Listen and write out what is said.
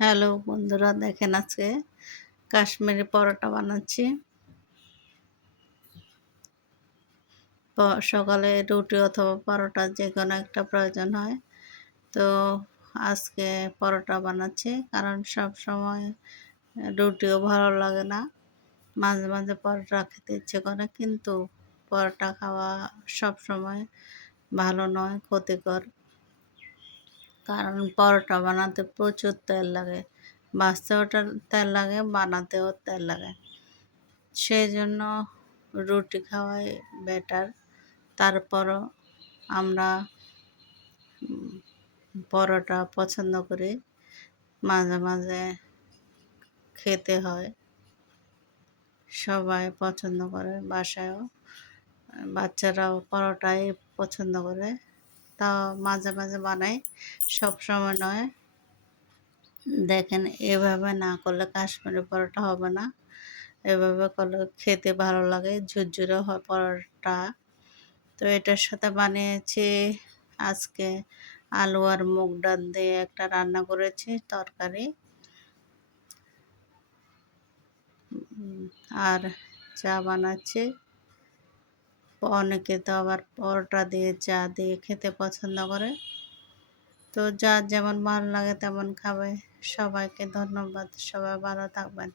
Hello বন্ধুরা, দেখেন আজকে কাশ্মীরি পরোটা বানাচ্ছি। সকালে রুটি অথবা পরোটা যে কোনো একটা প্রয়োজন হয়। তো আজকে পরোটা বানাচ্ছি, কারণ সব সময় রুটিও ভালো লাগে না। মাঝে মাঝে পরোটা খেতে ইচ্ছে করে, কিন্তু পরোটা খাওয়া সব সময় ভালো নয়, ক্ষতিকর। কারণ পরোটা বানাতে প্রচুর তেল লাগে, ভাজতেও তেল লাগে, বানাতেও তেল লাগে। সেই জন্য রুটি খাওয়াই বেটার। তারপরও আমরা পরোটা পছন্দ করি, মাঝে মাঝে খেতে হয়। সবাই পছন্দ করে, বাসায়ও বাচ্চারাও পরোটাই পছন্দ করে। তাও মাঝে মাঝে বানাই, সব সময় নয়। দেখেন, এভাবে না করলে কাশ্মীরি পরোটা হবে না। এভাবে করলে খেতে ভালো লাগে, ঝুরঝুরে হয় পরোটা। তো এটার সাথে বানিয়েছি আজকে আলু আর মুগ ডাল দিয়ে একটা রান্না করেছি, তরকারি। আর চা বানাচ্ছি। অনেকে তো আবার পরোটা দিয়ে চা দিয়ে খেতে পছন্দ করে। তো যার যেমন ভালো লাগে তেমন খাবে। সবাইকে ধন্যবাদ, সবাই ভালো থাকবেন।